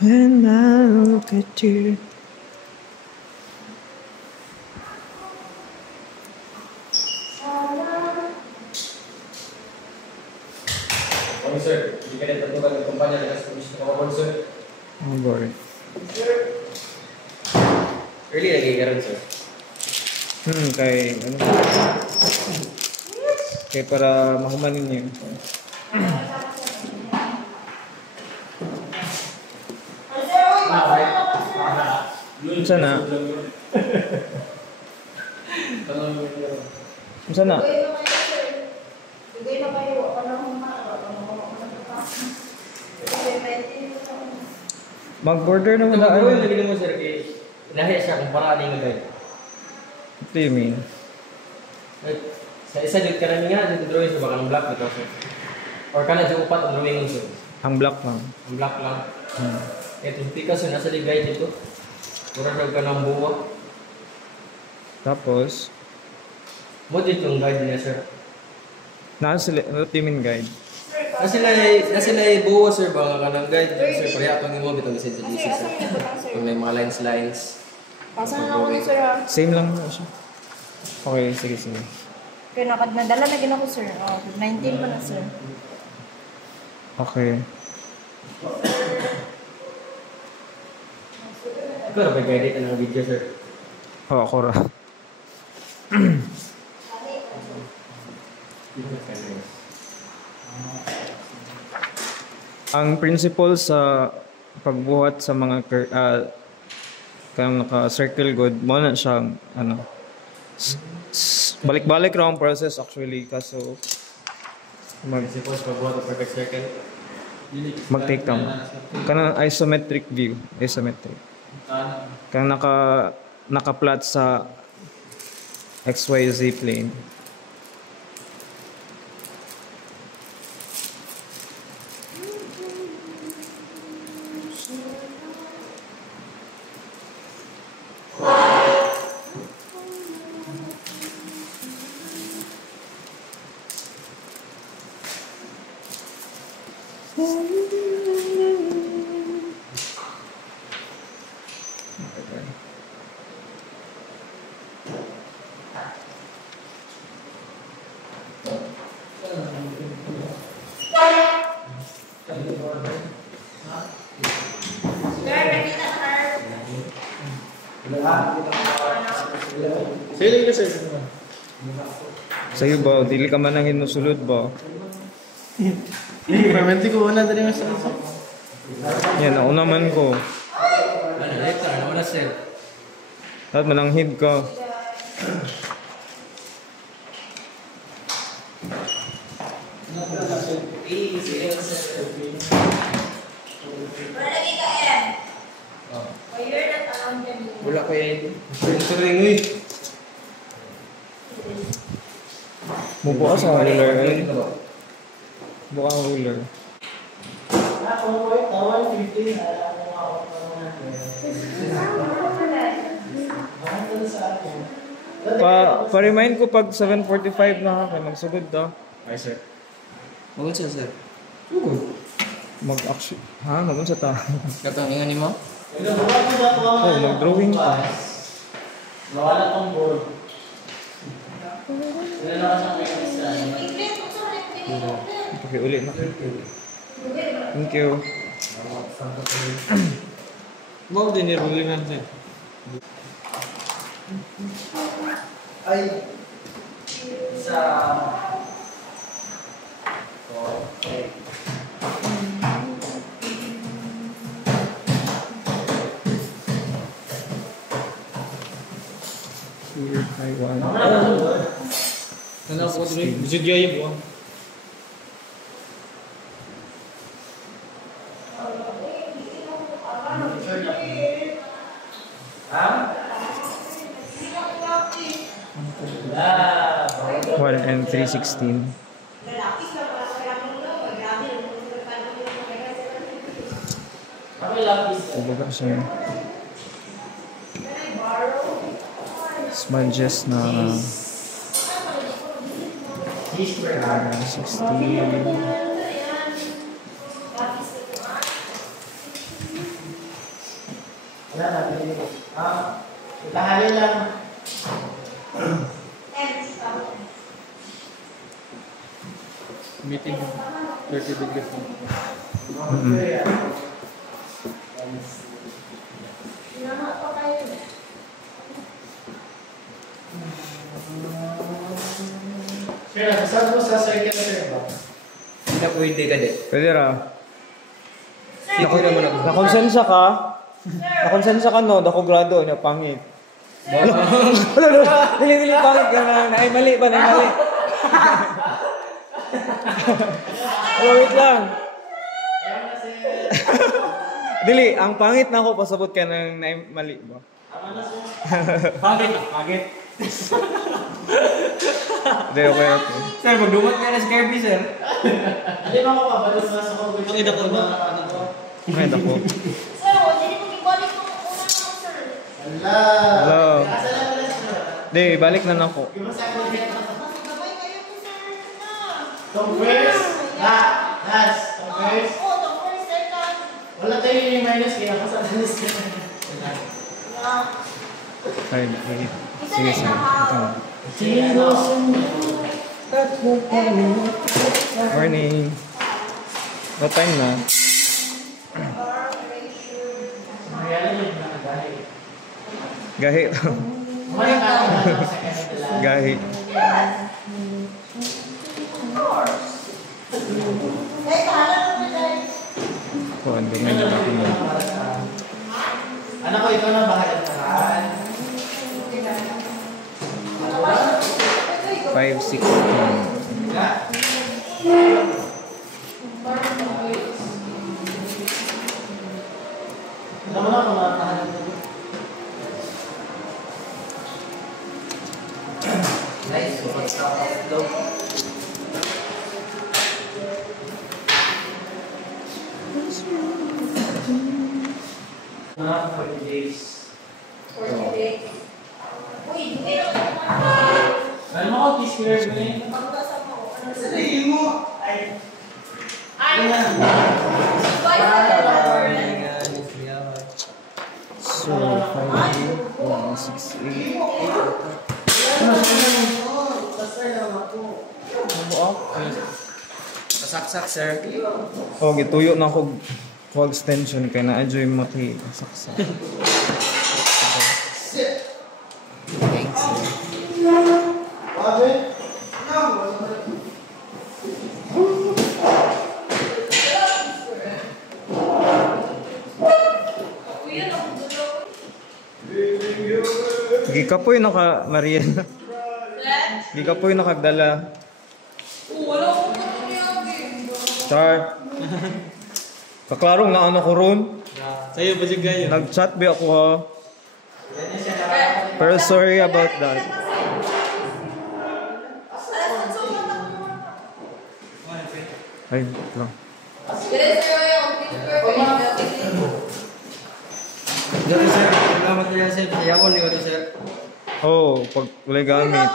When I look at you. Morning, sir. Hindi ka na tatugan ng kumpanya ng Commission of Award, sir. Oh boy. Early lagi ka rin, sir. Kay ano? Kay para mahumanin niyo. Sana. Sana. Mag-border naman na Gawin lagi mo, sir, kay lahi siya kung para ni ngagay. What do you mean? Sa isa dito ka namin nga, dito drawing sa baka ng black dito, sir. Or ka na dito upat ang drawing mo, sir. Ang black lang. Ang black lang. Ito, hindi ka, sir, nasa ligay dito. Pura daw ka ng buwa. Tapos, Mo dito yung guide niya, sir. what do you mean guide? Nasa buwa, sir, ba nga ka ng guide, sir. Pareha pang mo, bitong message sa GC, sir. Kung may mga lines. Pasan na ako ni sir ha. Same lang na siya. Okay, sige. Kaya nadala na gina ko sir. 19 pa na sir. Okay. Ikaw na ba guide ka ng video, sir? Oh, ako ra. Ang principle sa pagbuhat sa mga kang naka-circle good, mo na siyang ano, balik-balik ra ang process actually kaso Suppose pagbuhat ng perfect circle. mag-take ka mo. Kanang isometric view, kang naka-plot sa XYZ plane. Sa'yo ba? Dili ka man ang hinusulod ba? Permanente ko una tadi mas. Yan, nauna man ko. Ano, later, nauna, sir. Dapat mananghid ka. Wala ko yan. Sering, uy. Mubuka sa ruler. Buka ang ruler. Pa-remind ko pag 7:45 na kaya magsugod daw. Ay, sir. Magun siya, sir. Mag-action. Ha? Magunsa ta. Katong ingan ni mo? Oh, mag-drawing ka. Nawala tong board. Pakiulit na. Thank you. Mau din nirulingan sir. Ay. Sa Here, Taiwan. Ano ko din? Bisa dia bu. One and 316. Kumbaga siya. Smudges na 16. Lahalin lang. Meeting 30 degrees. Sir, nasasad mo sa circle, sir ba? Hindi na pwede ka din. Pwede ra. Ako naman ako. Nakonsensya ka? Nakonsensya ka no, dako grado niya pangit. Dili pangit ka na. Ay mali ba? Ay mali. Wait lang. Dili, ang pangit na ako pasabot ka ng mali ba? Pagit. Hindi, okay. Sir, magdumot nga na si Kirby, sir. Hindi ba ako kabalos na sa kong Pakita ko ba? Ano to? Ay, dako. Sir, hindi mo ibalik ko una na ako, sir. Hello. Hello. Asa na pala sir? Di, balik na ako. Yung sa akin dito. Mas gabay kayo ko, sir. Na. Tom first. Nas. Tom first. Oh, the first, second. Wala tayo yung minus kaya kasasalis ka. Yeah. Ay, sige, sige. Morning. What time na? Gahi. Kumain ka ako na sa kanila. Gahi. Kuhan, ganyan na ako mo. Anak ko, ikaw na bahala sa kaan. 5, 6. Alam mo na kung nakakahanap mo. Nice. Pagkakaplow. Mga 40 days. 40 days. Uy, hindi na Alam mo ako, kiss girl mo eh. magdasal mo. Ano sa Sabihin mo. Ay. Ay! So, 5, 1, 6, 8. Pasaksak, sir. Oh, gituyo na ako wag extension kay na-enjoy mo kay saksa. Thanks. Babe. Gikapoy naka Mariana. Gikapoy nakagdala. wala akong nangyari. Char. Kaklarong na ano ko ron. Sa'yo ba siya gayo? Nag-chat ba ako ha? Pero sorry about that. Ay, lang. Dali, sir. Salamat niya, sir. Sayawon niyo ito, sir. Oh, pag wala gamit.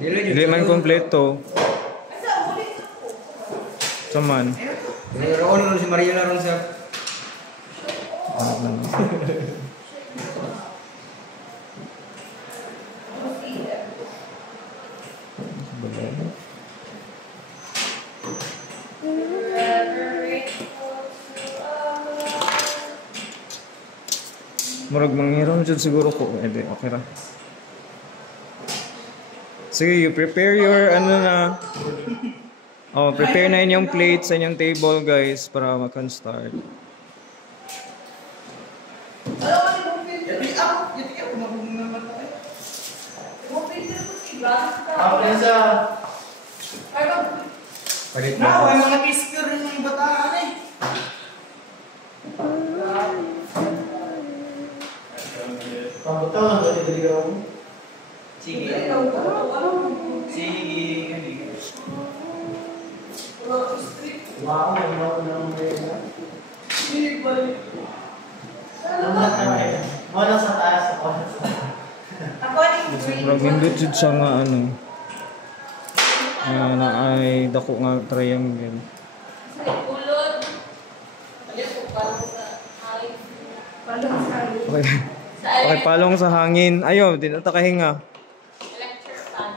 Hindi man kompleto. Saman. Roon si Maria na ron, sir. Murag manghiram dyan siguro ko. Ede, okay ra. Sige, you prepare your ano na. Oh, prepare na inyong plates sa inyong table, guys, para makan-start. Prensa. Palit Now, ay na. mga kiss girl yung bataan eh. Pabutaw lang ba dito ako? Sige. Sige. Wow, ano na. Wala sa taas ako. Murag nindot jud siya nga ano. Na ay dako nga triangle. Okay. Pakipalong sa hangin. Ayaw, di na takahinga. Electric fan.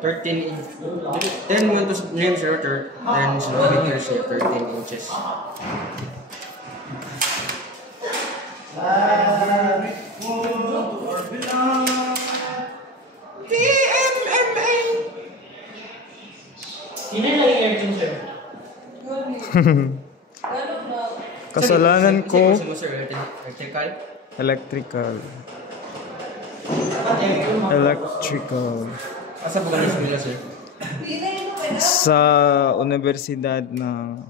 13 inch. 10 want to name shorter, then centimeters so 13 inches. Sino yung laging aircon, sir? Kasalanan ko, Kasi mo sir, electrical. electrical. Ba't aircon? Electrical. Asa ba kayo nila sir? Sa universidad na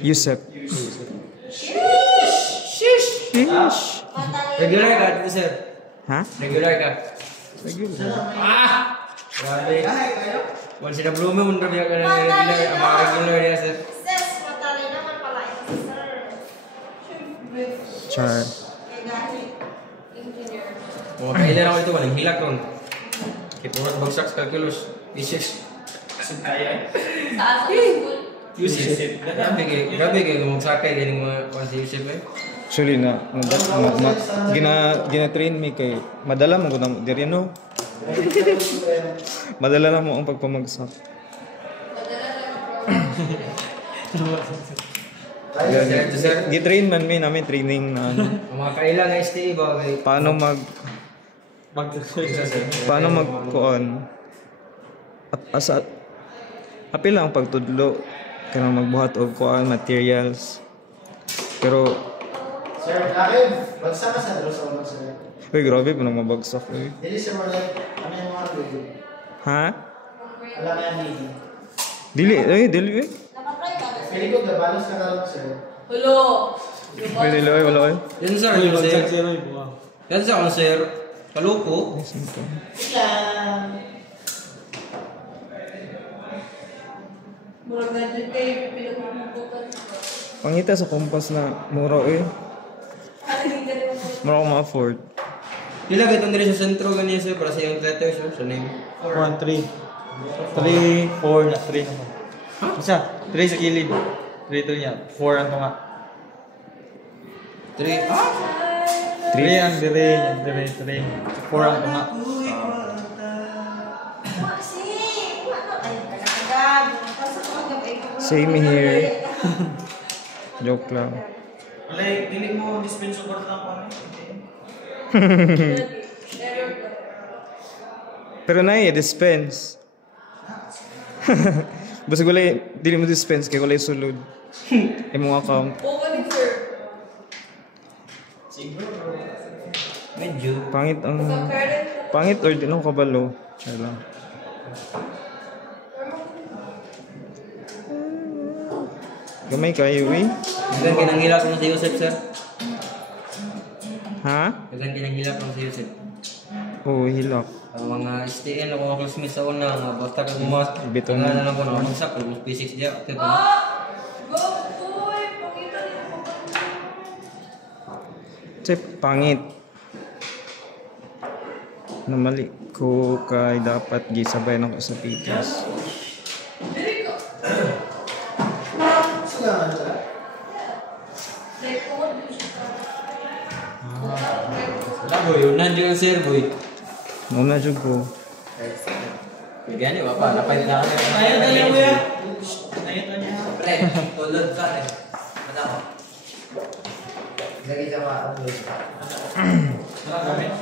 Yusef. Sheesh! Regular ka dito sir? Ha? Regular ka? Regular. Ah! Grabe. Wala sila blume, muna biya ka na regular. Ang mga regular niya sir. Sis, matalay naman pala ito, sir. Char. Engineer. Mga kailan ako ito, walang hilak ron. Kipurat bagsak sa calculus. Thesis. Sa asa school? Yusif. Grabe kayo kung magsakay din mga kung si Yusif eh. Actually gina-train me kay madala mo gud diri no. Madala na mo ang pagpamagsak. Ito sir. Gitrain man mi namin training na ano. Ang mga kailan na STE ba? Paano magkuon. Asa apil lang ang pagtudlo kanang magbuhat og kuan materials. Pero Sir, akin, bagsak ka sa Diyos ako, sir. uy, grabe pa nang mabagsak eh. Dili, sir, more like, ano yung mga video? Ha? Wala na yan, Dili. Dili eh. Nakatry ka ba, sir? Pili ko, gabalos ka na lang, sir. Hulo! Pwede loy, wala oy. Yan sir, yan sir. Yan sir, ano sir? Kalupo. Ilan? Murag na dyan kayo, pinagmumukutan. Pangita sa kompas na mura eh. Ano yung ganun mo? Mura ko ma-afford. Pila ka itong dili sa sentro ganyan sir para sa iyong letters sir, sa name. 1, 3. 3, 4 na 3 naman. Isa, 3 sa kilid. 3 niya. 4 ang tunga. 3. Ah! 3 ang dire, 3. 4 ang tunga. Kasi, ano? Ay, talagang. Tapos ako mag-gabi. Same here. Joke lang. Wala, dili mo dispense support lang po. Error ka. Pero na dispense. Basta gulay, dili mo dispense kay gulay sulod. Imong account. Opening, sir. Medyo. Pangit ang Current. pangit or di na ko kabalo. Siya lang. Gamay kayo eh. Ilan kinanghilak mo si Yusef sir? Ha? Ilan kinanghilak mo si Yusef? Oo, hilak. Ang mga STN ako mga classmates sa una, mga bata ka gumas. Bitong- Ang na lang ko na umagsak, yung physics diya. Go! Uy! Pangita niyo po ba? Kasi pangit. Namali ko kay dapat gisabay na ko sa tikas. Dili ko. Sila nga sila. Record. Wala boy, unan dyan ang sir boy. Muna dyan ko. Bigyan niyo, pa, napay na kami. Ayun na niya, kuya. Ayun na niya. Pre, tulad ka eh. Mata ko. Lagi siya ma-upload. Gamit.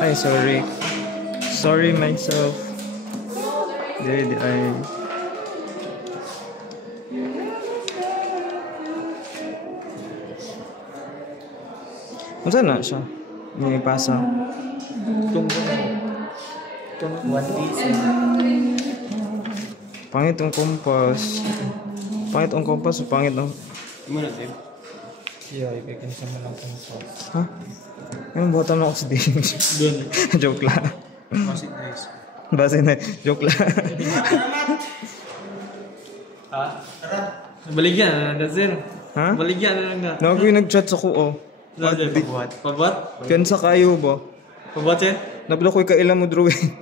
Ay, sorry. Sorry myself. Did I? Unsa na siya? May pasa. One piece. Pangit ang kompas. Pangit ang kompas o pangit ang... Yeah, ibigay sa mga lang sauce. Ha? Anong buhatan ako sa Danish? Doon. Joke lang. Masik guys. Base na. Joke lang. Ha? Baligyan, Dazir. Ha? Baligyan na lang ka. Naku yung nag-chat sa ko, oh. Dazir, pagbuhat. Pagbuhat? Piyansa kayo ba? Pagbuhat siya? Nabla ko kailan mo drawing.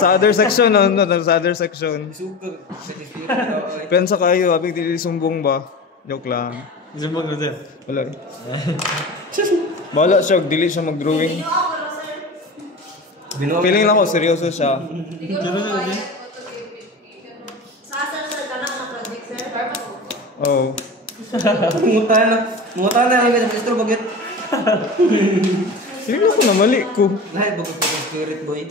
sa other section, no? Sa other section. Piyansa kayo, abig dili sumbong ba? Joke lang. Sumbong, Dazir. Wala. Bahala siya, dili siya mag-drawing. Feeling lang ko, seryoso siya. Seryoso, Dazir? Sir, ka na project, sir? Oh. Mungutan na lang yung Mr. Bagit. Sige ako na mali ko. Lahat bago po yung spirit boy.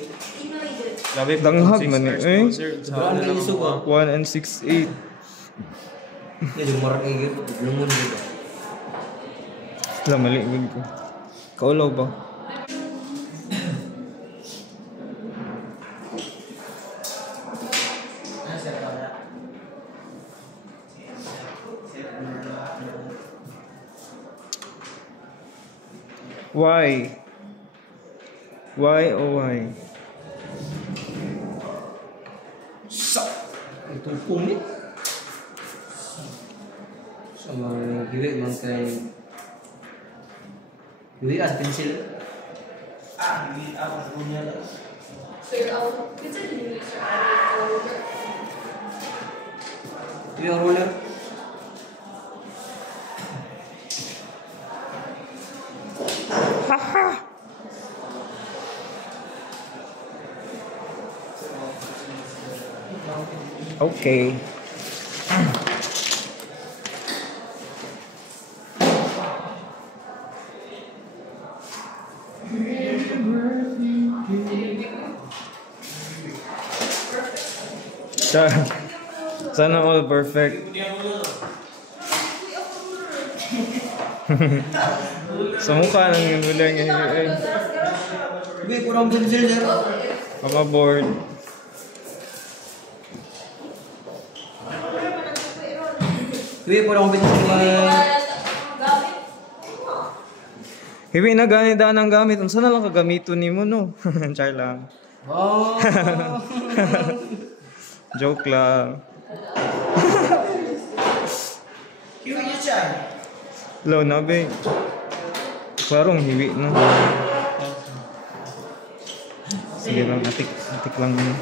Danghag man eh. Sobrang kayo suba. 1 and 6, 8. Hindi marang igit. Lumun dito. Wala, mali ko. Kaulaw ba? Why? Why oh why? Itong pumit. Sa mga giwi man kay... Giwi as pencil. Hindi ako punya lang. Giwi ang roller. Okay. Sana all perfect. Sa mukha nang yung ulang eh. Giwi ko ng pencil, sir. Mga board. Giwi ko ng pencil. Hiwi na ganit daan ang gamit. Unsa na lang kagamito nimo no? Char lang. Oh. Joke lang. Hiwi niya siya. Lo nabe. Parang hiwi no. Sige lang, atik lang yun.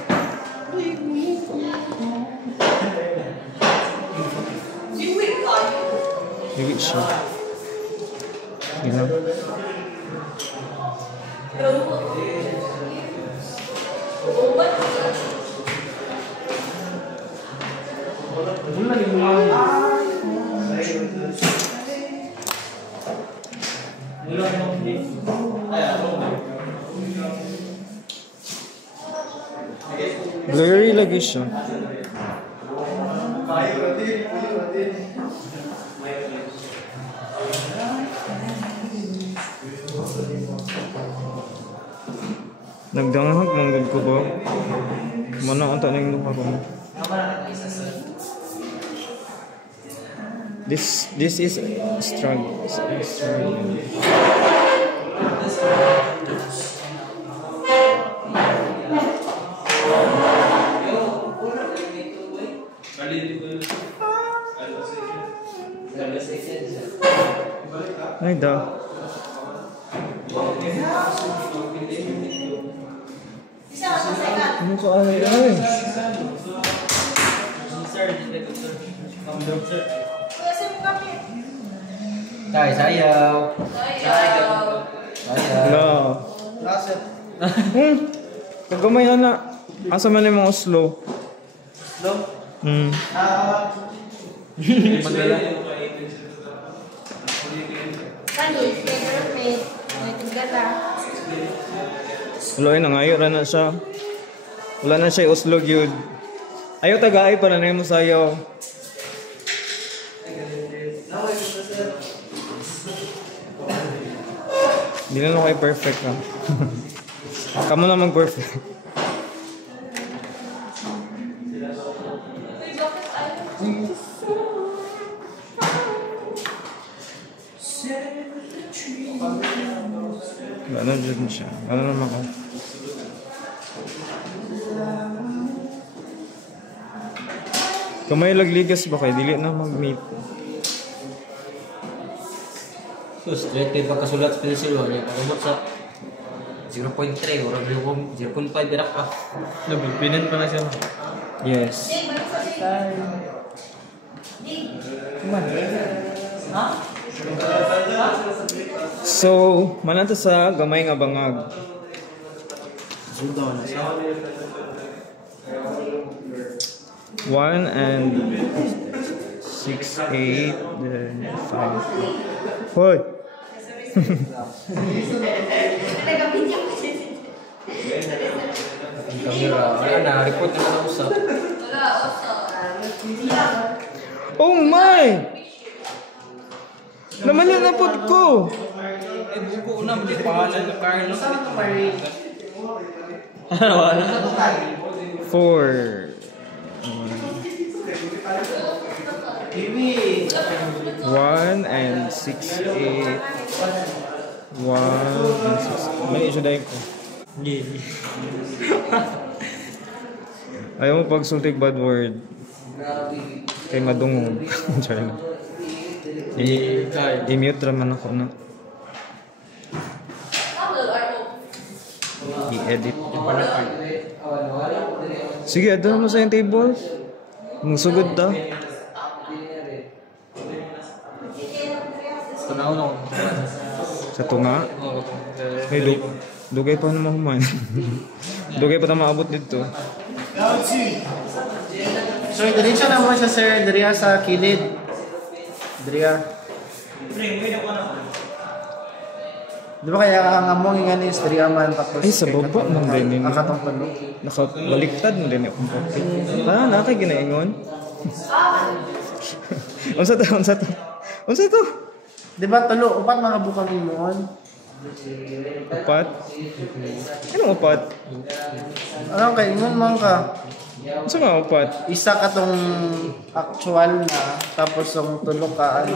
Hiwi siya. Sige lang. Blurry lagi siya. Nagdanghag manggod ko ba? Mana ang tanong luha ko. This is struggle. Ay da. Ano ka ay? Tay, sayaw. Wala. Raset. Kagamay na. Asa man yung mga slow? Slow. Magdala. Kani, favorite mate. Nagtigala. Wala nangayo ra na siya. Wala na siya uslog yun. Ayaw tagaay para na mo sayaw. Hindi na kayo perfect ha. Kamu na mag-perfect. Ano dyan siya? Ano naman ko? Kamay lagligas ba kayo? Dili na mag-meet. So, straight kayo pagkasulat sa pencil, ano yung pagkamot sa 0.3 o 0.5 dirak pa. Nabigpinan pa na siya. Yes. So, manata sa gamay nga bangag. Sugaw na siya. 1 and 6, 8, then 5. Hoy! Ang camera, wala na, report na lang usap. Oh my! Naman yung napod ko! Eh, buko na, hindi pangalan na Carlos. 4. 1 and 6, 8. 1 and 6. May isa dahil ko. Ayaw mo pagsultig bad word. Kay madungog. Sorry na. I-mute raman ako na. I-edit. Sige, adto mo sa yung table. Musugod ta. Panahon ako. Sa tunga. May dugay pa naman human. Dugay pa na maabot dito. So, diretso na mo siya, sir. Diriya sa kilid. Diriya. Di ba kaya ang among nga ni Diriya man tapos... Ay, sa baba man din yun. Akatong palo. Nakabaliktad mo din yung pumpay. Nakakay ginaingon. Unsa to? Unsa to? Unsa to? Di ba tulo? Upat mga bukang imoon. Upat? Anong upat? Ano kay ingon man ka? Unsa nga upat? Isa ka tong actual na tapos yung tulo ka ano.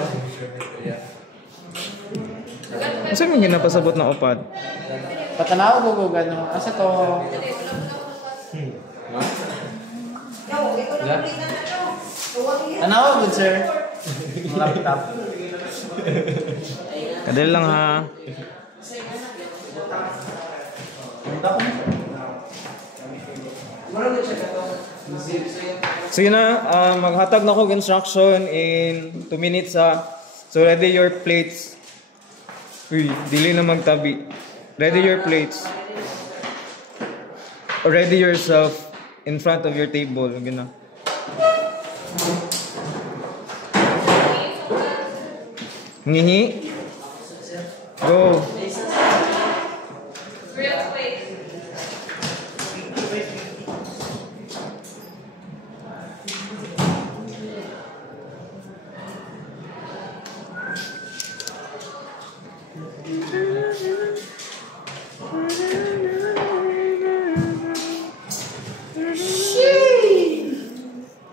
Unsa man ginapasabot na upat? Patanaw ko gano. Asa to? Tanaw good sir. Laptop. Kadali lang ha. Sige na, maghatag na ko instruction in 2 minutes ha. So ready your plates. Uy, dili na magtabi. Ready your plates. Ready yourself in front of your table. Gina. Ngihi. Go.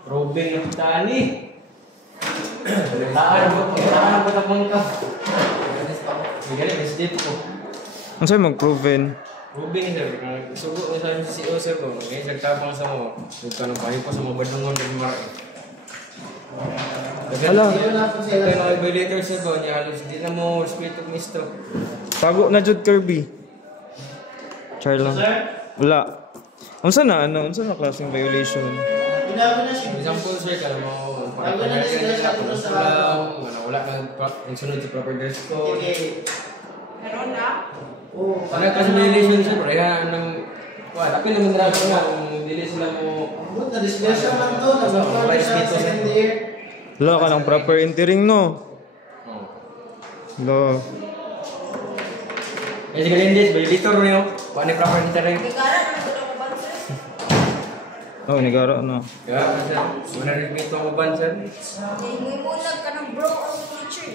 Robin ng tali. Taan ba tapang ka? Bigyan ni SD ko. Ano sa'yo mag-proven? Robin sir, sugo ko sa CEO sir ko. Ngayon nagtabang sa mo. Huwag ka nang pahin ko sa mga badungon ng Mara. Hala. Ito yung violator sir ko. Niya halos di na mo spirit of misto. Tago na jud Kirby. Charlo. Wala. Unsa na ano? Unsa na klaseng violation? Example sir, kala mo wala nang sunod sa proper dress code. Meron na? Ano kasi violation sir, pareha ng tapi naman drama nga kung dili sila mo Na-disclosure man to. Nag-record sa second year. Wala ka ng proper entering no? Lo. Eh, si Galindis, violator mo yun. Paano yung proper nita rin? Gigara na nagulong ko ba, sir? Oh, nigaro na. Kaya, sir. Wala rin dito ang uban, sir. Kaya imulag ka ng bro ang teacher.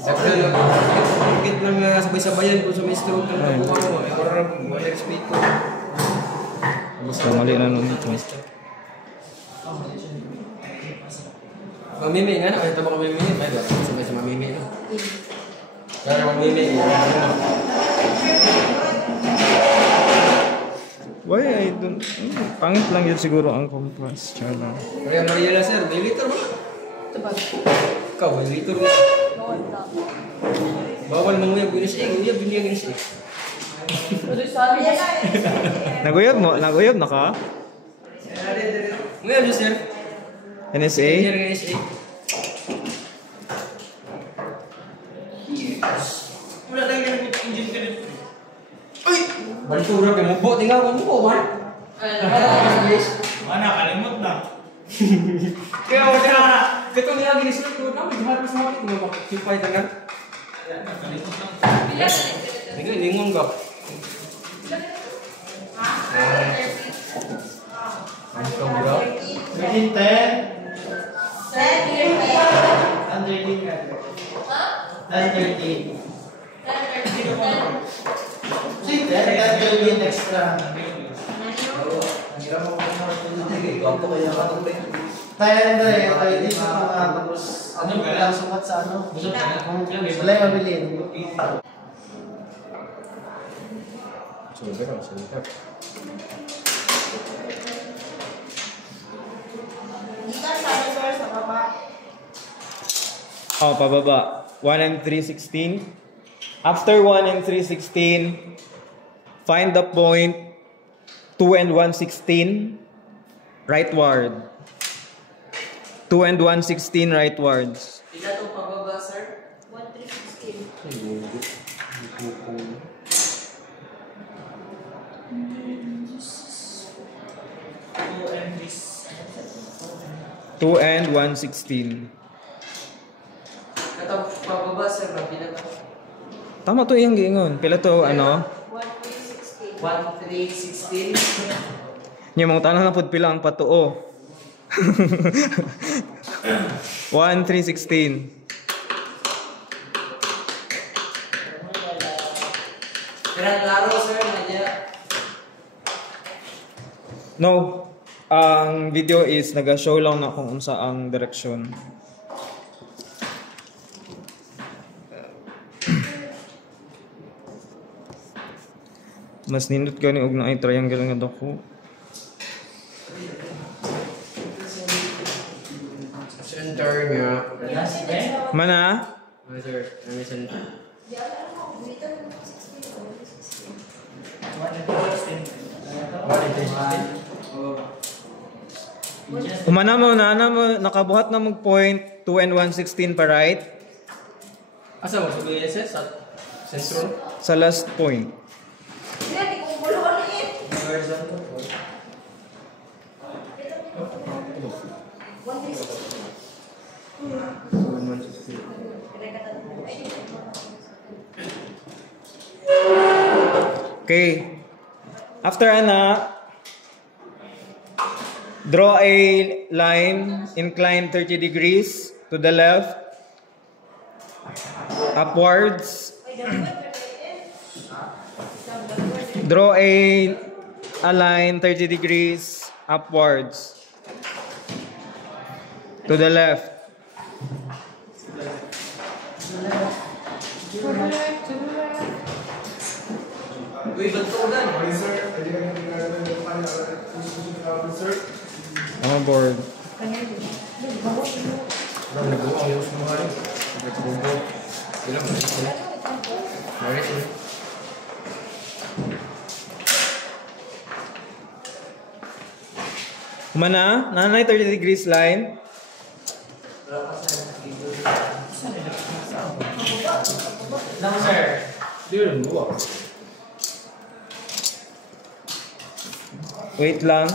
Sabi na, bakit lang sabay-sabayan kung sa may stroke ng tabuhan mo. Eh, wala rin, wala respeto. So, mali na nun ito. Mamimi nga na, ay tama ka mamimi. May ba? Sabay sa mamimi na. Kaya mamimi. Why I don't... pangit lang yun siguro ang compass. Tsaka. Kaya Mariela, sir, violator mo. Ikaw, violator mo. Bawal manguyab ginis eh. Uyab yun yung ginis eh. Naguyab mo? Naguyab na ka? Nguyab yun, sir. NSA? Sir, ginis eh. Wala tayong ganun engine ka rin. Bantura kayo mo po. Tingnan ko mo po, man. Mana, kalimot na. Kaya ako siya. Ito niya ginis na ito. Namin, mahal ko sa mga ito. Simpay tangan. Kalimot lang. Tingnan, ningon ka. Ano ka mo daw? 13, 10. Under 13 ka. 10, 13. Sige, 10, 13 extra. Kaya na eh, kaya dito mga tapos ano lang sukat sa ano. Wala yung mabilin. Sugar, sugar. Dito sa sir sa baba. Oh, pababa. 1 and 316. After 1 and 316, find the point 2 and 116 rightward. 2 and 116 rightwards. Pila itong pababa, sir? 1316. 2 and 116. Katong pababa, sir, pila ito? Tama to yung giingon. Pila to, ano? 1316. 1316. Yung mga tanong na pud pila ang patuo. 1, 3, 16. Pirang laro, sir, nadya. No. Ang video is naga-show lang na kung unsa ang direksyon. Mas nindot gani og naay triangle nga dako. Center niya. Mana? Okay, sir. Ano yung center? Di alam mo, dito na 16. 16. Umana mo na nakabuhat na mong point 2 and 116 pa right Asa mo? Sabi niya, sir? Sa sentro? sa last point. Hindi, di ko buluhan na yun. Okay. After ana, draw a line inclined 30 degrees to the left, upwards. Draw a line 30 degrees upwards to the left. Uy, bantugan. I'm board. Nag-uang yung mga rin. Nag-uang. Ilang mo? Maris mo. Kumana, nanay 30 degrees line. Lang sir. Di rin mo. Wait lang.